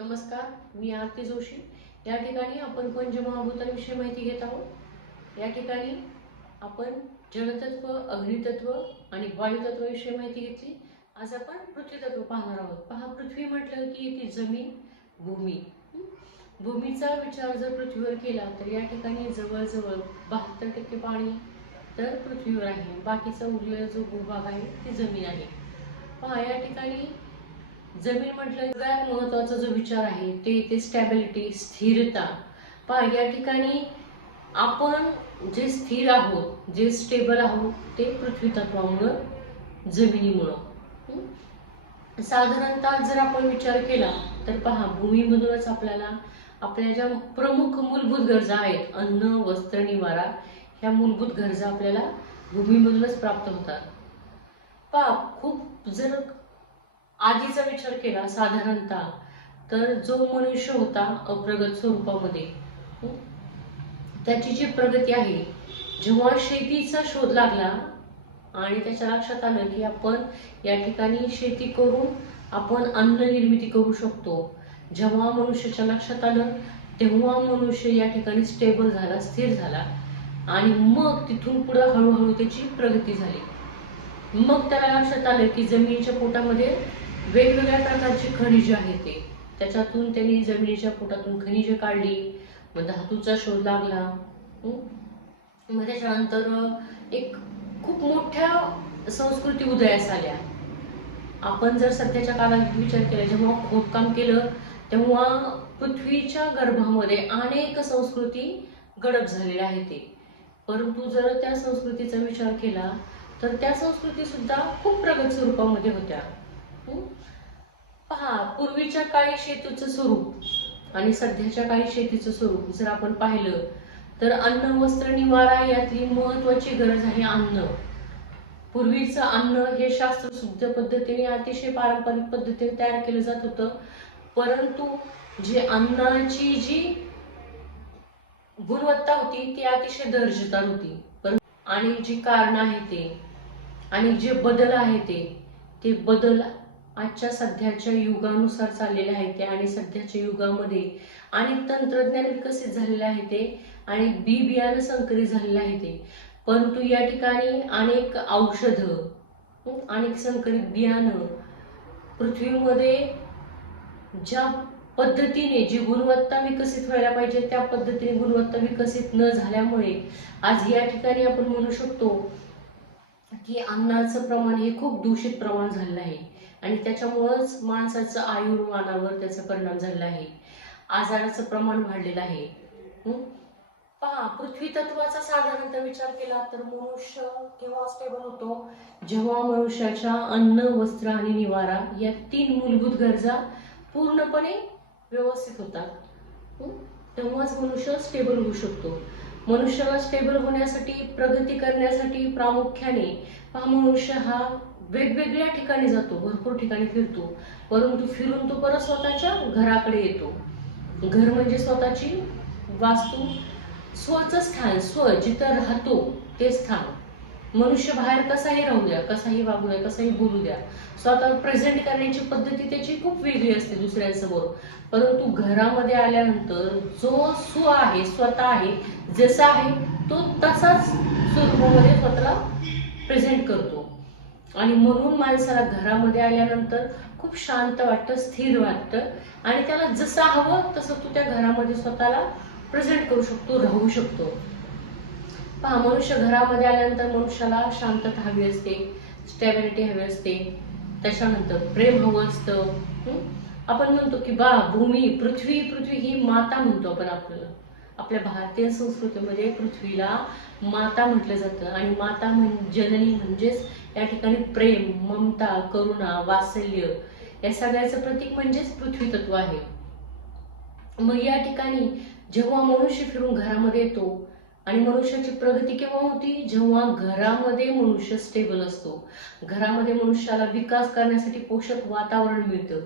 नमस्कार, मी आरती जोशी. या ठिकाणी आपण पंचमहाभूतांविषयी माहिती घेत आहोत. या ठिकाणी आपण जलतत्व, अग्नितत्व आणि वायुतत्वाविषयी माहिती घेतली. आज आपण पृथ्वीतत्व पाहणार आहोत. पहा, पृथ्वी म्हटलं की येते जमीन, भूमी. भूमीचा विचार जर पृथ्वीवर केला तर या ठिकाणी जवळजवळ 72% पाणी तर पृथ्वीवर आहे. बाकीचा उरलेला जो भूभाग आहे ती जमीन आहे. पहा, या ठिकाणी जमीन म्हटलं सगळ्यात महत्वाचा जो विचार आहे ते स्टॅबिलिटी, स्थिरता. पहा, या ठिकाणी आपण जे स्थिर आहोत, जे स्टेबल आहोत ते पृथ्वी तत्वामुळं, जमिनीमुळं. साधारणतः जर आपण विचार केला तर पहा, भूमीमधूनच आपल्याला आपल्या ज्या प्रमुख मूलभूत गरजा आहेत, अन्न, वस्त्र, निवारा, ह्या मूलभूत गरजा आपल्याला भूमीमधूनच प्राप्त होतात. पहा, खूप जर आधीचा विचार केला साधारणतः तर जो मनुष्य होता अप्रगत स्वरूपामध्ये, त्याची जी प्रगती आहे, जेव्हा शेतीचा शोध लागला आणि त्याच्या लक्षात आलं की आपण या ठिकाणी शेती करून आपण अन्न निर्मिती करू शकतो, जेव्हा मनुष्याच्या लक्षात आलं तेव्हा मनुष्य या ठिकाणी स्टेबल झाला, स्थिर झाला. आणि मग तिथून पुढे हळूहळू त्याची प्रगती झाली. मग त्याला लक्षात आलं की जमिनीच्या पोटामध्ये वेगवेगळ्या प्रकारची खनिजे आहेत. त्याच्यातून त्यांनी जमिनीच्या पोटातून खनिजे काढली. मग धातूचा शोध लागला. मग त्याच्यानंतर एक खूप मोठ्या संस्कृती उदयास आल्या. आपण जर सध्याच्या काळात विचार केला, जेव्हा खोदकाम केलं तेव्हा पृथ्वीच्या गर्भामध्ये अनेक संस्कृती गडप झालेल्या आहेत. परंतु जर त्या संस्कृतीचा विचार केला तर त्या संस्कृती सुद्धा खूप प्रगत स्वरूपामध्ये होत्या. पहा, पूर्वीच्या काळी शेतीचं स्वरूप आणि सध्याच्या काळी शेतीचं स्वरूप जर आपण पाहिलं तर अन्न, वस्त्र, निवारा यातली महत्वाची गरज आहे अन्न. पूर्वीचं अन्न हे शास्त्रशुद्ध पद्धतीने, अतिशय पारंपरिक पद्धतीने तयार केलं जात होतं. परंतु जी अन्नाची जी गुणवत्ता होती ती अतिशय दर्जेदार होती. आणि जी कारण आहे ते आणि जे बदल आहे ते बदल आजच्या सध्याच्या युगानुसार चाललेले आहेत ते, आणि सध्याच्या युगामध्ये आणि तंत्रज्ञान विकसित झालेले आहे ते, आणि बी बियाणं संकरित झालेलं आहे ते. परंतु या ठिकाणी अनेक औषधं, अनेक संकरित बियाणं पृथ्वीमध्ये ज्या पद्धतीने जी गुणवत्ता विकसित व्हायला पाहिजे त्या पद्धतीने गुणवत्ता विकसित न झाल्यामुळे आज या ठिकाणी आपण म्हणू शकतो की अन्नाचं प्रमाण हे खूप दूषित प्रमाण झालेलं आहे. आणि त्याच्यामुळंच माणसाचं आयुर्मानावर त्याचा परिणाम झालेला आहे. आजाराचं प्रमाण वाढलेलं आहे. पहा, पृथ्वी तत्वाचा साधारणतः विचार केला तर मनुष्य केव्हा स्टेबल होतो, जेव्हा मनुष्याच्या अन्न, वस्त्र आणि निवारा या 3 मूलभूत गरजा पूर्णपणे व्यवस्थित होतात. तेव्हाच मनुष्य स्टेबल होऊ शकतो. मनुष्याला स्टेबल होण्यासाठी, प्रगती करण्यासाठी प्रामुख्याने पहा, मनुष्य हा वेगवेगळ्या ठिकाणी जातो, भरपूर ठिकाणी फिरतो. परंतु फिरून तो परत स्वतःच्या घराकडे येतो. घर म्हणजे स्वतःची वास्तू, स्वचं स्थान, स्व जिथं राहतो ते स्थान. मनुष्य बाहेर कसाही राहू द्या, कसाही वागू द्या, कसाही बोलू द्या, स्वतः प्रेझेंट करण्याची पद्धती त्याची खूप वेगळी असते दुसऱ्यांसमोर. परंतु घरामध्ये आल्यानंतर जो स्व आहे, स्वतः आहे, जसा आहे तो तसाच स्वरूपामध्ये स्वतःला प्रेझेंट करतो. आणि म्हणून माणसाला घरामध्ये आल्यानंतर खूप शांत वाटतं, स्थिर वाटतं, आणि त्याला जसं हवं तसं तो त्या घरामध्ये स्वतःला प्रेझेंट करू शकतो, राहू शकतो. पहा, मनुष्य घरामध्ये आल्यानंतर मनुष्याला शांतता हवी असते, स्टॅबिलिटी हवी असते, त्याच्यानंतर प्रेम हवं असतं. आपण म्हणतो की भूमी, पृथ्वी ही माता म्हणतो आपण. आपल्या भारतीय संस्कृतीमध्ये पृथ्वीला माता म्हटलं जातं. आणि माता जननी म्हणजेच या ठिकाणी प्रेम, ममता, करुणा, वात्सल्य या सगळ्याचं प्रतीक म्हणजेच पृथ्वी तत्व आहे. मग या ठिकाणी जेव्हा मनुष्य फिरून घरामध्ये येतो, आणि मनुष्याची प्रगती केव्हा होती, जेव्हा घरामध्ये मनुष्य स्टेबल असतो, घरामध्ये मनुष्याला विकास करण्यासाठी पोषक वातावरण मिळतं.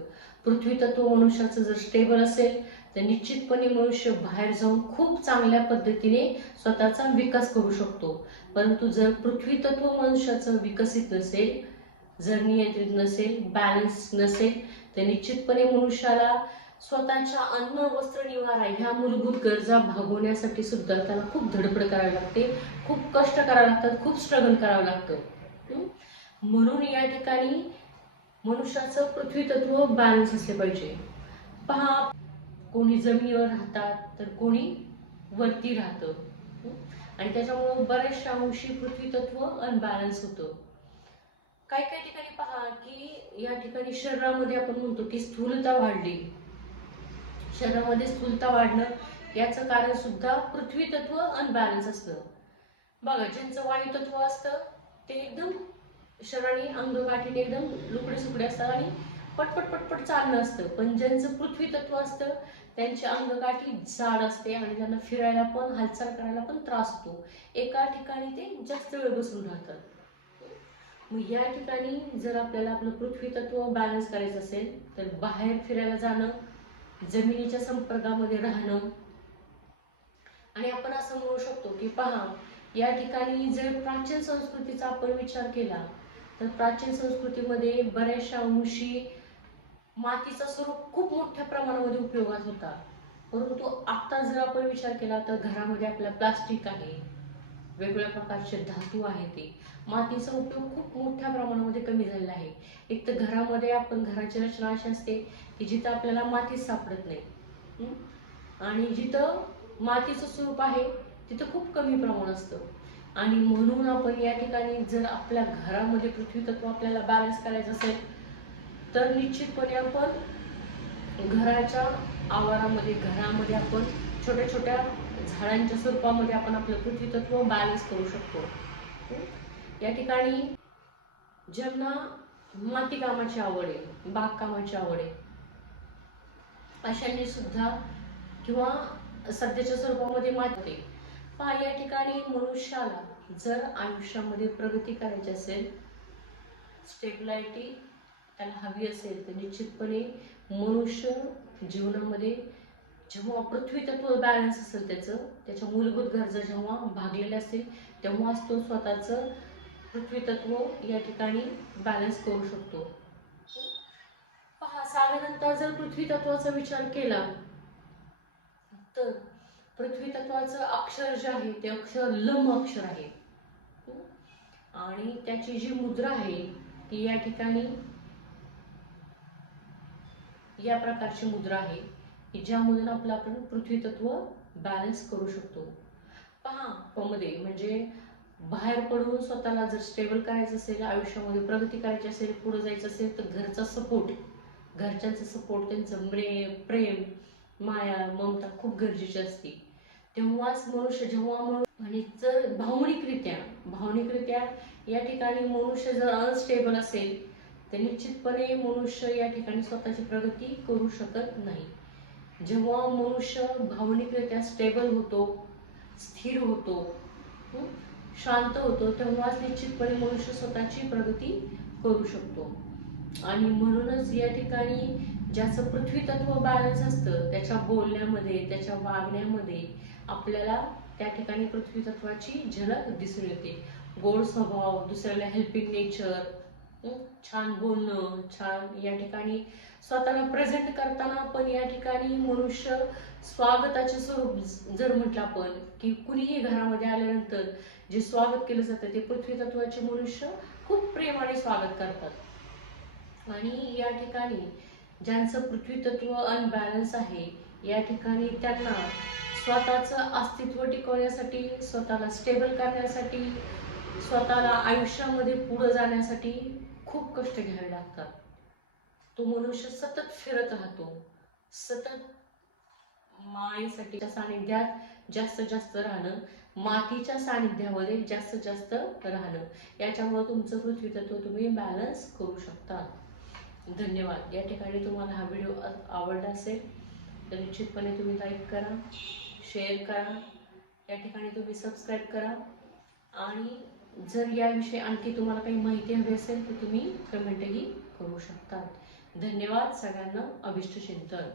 पृथ्वी तत्व मनुष्याचं जर स्टेबल असेल तर निश्चितपणे मनुष्य बाहेर जाऊन खूप चांगल्या पद्धतीने स्वतःचा विकास करू शकतो. परंतु जर पृथ्वी तत्व मनुष्याचं विकसित नसेल, जर नियंत्रित नसेल, बॅलन्स नसेल, तर निश्चितपणे मनुष्याला स्वतःच्या अन्न वस्त्र निवारा ह्या मूलभूत गरजा भागवण्यासाठी सुद्धा त्याला खूप धडपड करावी लागते, खूप कष्ट करावे लागतात, खूप स्ट्रगल करावं लागतं. म्हणून या ठिकाणी मनुष्याचं पृथ्वी तत्व बॅलन्स असले पाहिजे. पहा, कोणी जमिनीवर राहतात तर कोणी वरती राहतं आणि त्याच्यामुळे बऱ्याचशा अंशी पृथ्वी तत्व अनबॅलन्स होतं. काही काही ठिकाणी पहा की या ठिकाणी शरीरामध्ये आपण म्हणतो की स्थूलता वाढली. शरीरामध्ये स्थूलता वाढणं याचं कारण सुद्धा पृथ्वी तत्व अनबॅलन्स असतं. बघा, ज्यांचं वायू तत्व असतं ते एकदम शरीराने अंगकाठीने एकदम लुकडे सुकडे असतात आणि पटपट पटपट चालणं असतं. पण ज्यांचं पृथ्वी तत्व असतं त्यांची अंगकाठी जाड असते आणि त्यांना फिरायला पण हालचाल करायला पण त्रास होतो. एका ठिकाणी ते जास्त वेळ बसून राहतात. मग या ठिकाणी जर आपल्याला आपलं पृथ्वी तत्व बॅलन्स करायचं असेल तर बाहेर फिरायला जाणं, जमिनीच्या संपर्कामध्ये राहणं. आणि आपण असं म्हणू शकतो की पहा, या ठिकाणी जर प्राचीन संस्कृतीचा आपण विचार केला तर प्राचीन संस्कृतीमध्ये बऱ्याचशा अंशी मातीचा स्वरूप खूप मोठ्या प्रमाणामध्ये उपयोगात होता. परंतु आता जर आपण विचार केला तर घरामध्ये आपल्या प्लास्टिक आहे, वेगवेगळ्या प्रकारचे धातू आहे, ते मातीचा उपयोग खूप मोठ्या प्रमाणामध्ये कमी झालेला आहे. एक तर घरामध्ये आपण घराची रचना अशी असते की जिथं आपल्याला मातीच सापडत नाही आणि जिथं मातीचं स्वरूप आहे तिथं खूप कमी प्रमाण असतं. आणि म्हणून आपण या ठिकाणी जर आपल्या घरामध्ये पृथ्वी तत्व आपल्याला बॅलन्स करायचं असेल तर निश्चितपणे आपण घराच्या आवारामध्ये घरामध्ये आपण छोट्या छोट्या झाडांच्या स्वरूपामध्ये आपण आपलं पृथ्वी तत्व बॅलन्स करू शकतो. या ठिकाणी ज्यांना माती कामाची आवड आहे, बागकामाची आवड आहे, अशांनी सुद्धा किंवा सध्याच्या स्वरूपामध्ये माती पहा, या ठिकाणी मनुष्याला जर आयुष्यामध्ये प्रगती करायची असेल, स्टेबिलिटी त्याला हवी असेल तर निश्चितपणे मनुष्य जीवनामध्ये जेव्हा पृथ्वी तत्व बॅलन्स असेल, त्याच्या मूलभूत गरजा जेव्हा भागलेल्या असतील तेव्हाच तो स्वतःचं पृथ्वी तत्व या ठिकाणी बॅलन्स करू शकतो. पहा, साधारणतः जर पृथ्वी तत्वाचा विचार केला तर पृथ्वी तत्वाचं अक्षर जे आहे ते अक्षर लम अक्षर आहे आणि त्याची जी मुद्रा आहे ती या ठिकाणी या प्रकारची मुद्रा आहे की ज्यामधून आपलं आपण पृथ्वी तत्व बॅलन्स करू शकतो. पहा, मध्ये म्हणजे बाहेर पडून स्वतःला जर स्टेबल करायचं असेल, आयुष्यामध्ये प्रगती करायची असेल, पुढे जायचं असेल तर घरचा सपोर्ट, घरच्यांचा सपोर्ट, त्यांचं प्रेम, माया, ममता खूप गरजेची असते. तेव्हाच मनुष्य आणि जर भावनिकरित्या या ठिकाणी मनुष्य जर अनस्टेबल असेल तर निश्चितपणे मनुष्य या ठिकाणी स्वतःची प्रगती करू शकत नाही. जेव्हा मनुष्य भावनिकरित्या स्टेबल होतो, स्थिर होतो, शांत होतो, तेव्हाच निश्चितपणे मनुष्य स्वतःची प्रगती करू शकतो. आणि म्हणूनच या ठिकाणी ज्याचं पृथ्वी तत्व बॅलन्स असतं त्याच्या बोलण्यामध्ये, त्याच्या वागण्यामध्ये आपल्याला त्या ठिकाणी पृथ्वी तत्वाची झलक दिसून येते. गोड स्वभाव, दुसऱ्याला हेल्पिंग नेचर, छान बोलणं, छान या ठिकाणी स्वतःला प्रेझेंट करताना पण या ठिकाणी मनुष्य स्वागताचे स्वरूप जर म्हटलं आपण की कुणीही घरामध्ये आल्यानंतर जे स्वागत केलं जातं ते पृथ्वी तत्वाचे मनुष्य खूप प्रेमाने स्वागत करतात. आणि या ठिकाणी ज्यांचं पृथ्वी तत्व अनबॅलन्स आहे या ठिकाणी त्यांना स्वतःचं अस्तित्व टिकवण्यासाठी, स्वतःला स्टेबल करण्यासाठी, स्वतःला आयुष्यामध्ये पुढे जाण्यासाठी खूप कष्ट घ्यावे लागतात. तो मनुष्य सतत फिरत राहतो, सतत मायेसाठी सानिध्यात जास्तीत जास्त राहणं, मातीच्या सानिध्यामध्ये जास्तीत जास्त राहणं, याच्यामुळे तुमचं पृथ्वी तत्व तुम्ही बॅलन्स करू शकता. धन्यवाद. या ठिकाणी तुम्हाला हा व्हिडिओ आवडला असेल तर निश्चितपणे तुम्ही लाईक करा, शेअर करा, या ठिकाणी तुम्ही सबस्क्राईब करा आणि जर याविषयी आणखी तुम्हाला काही माहिती हवी असेल तर तुम्ही कमेंटही करू शकता. धन्यवाद सगळ्यांना. अभिष्ट चिंतन.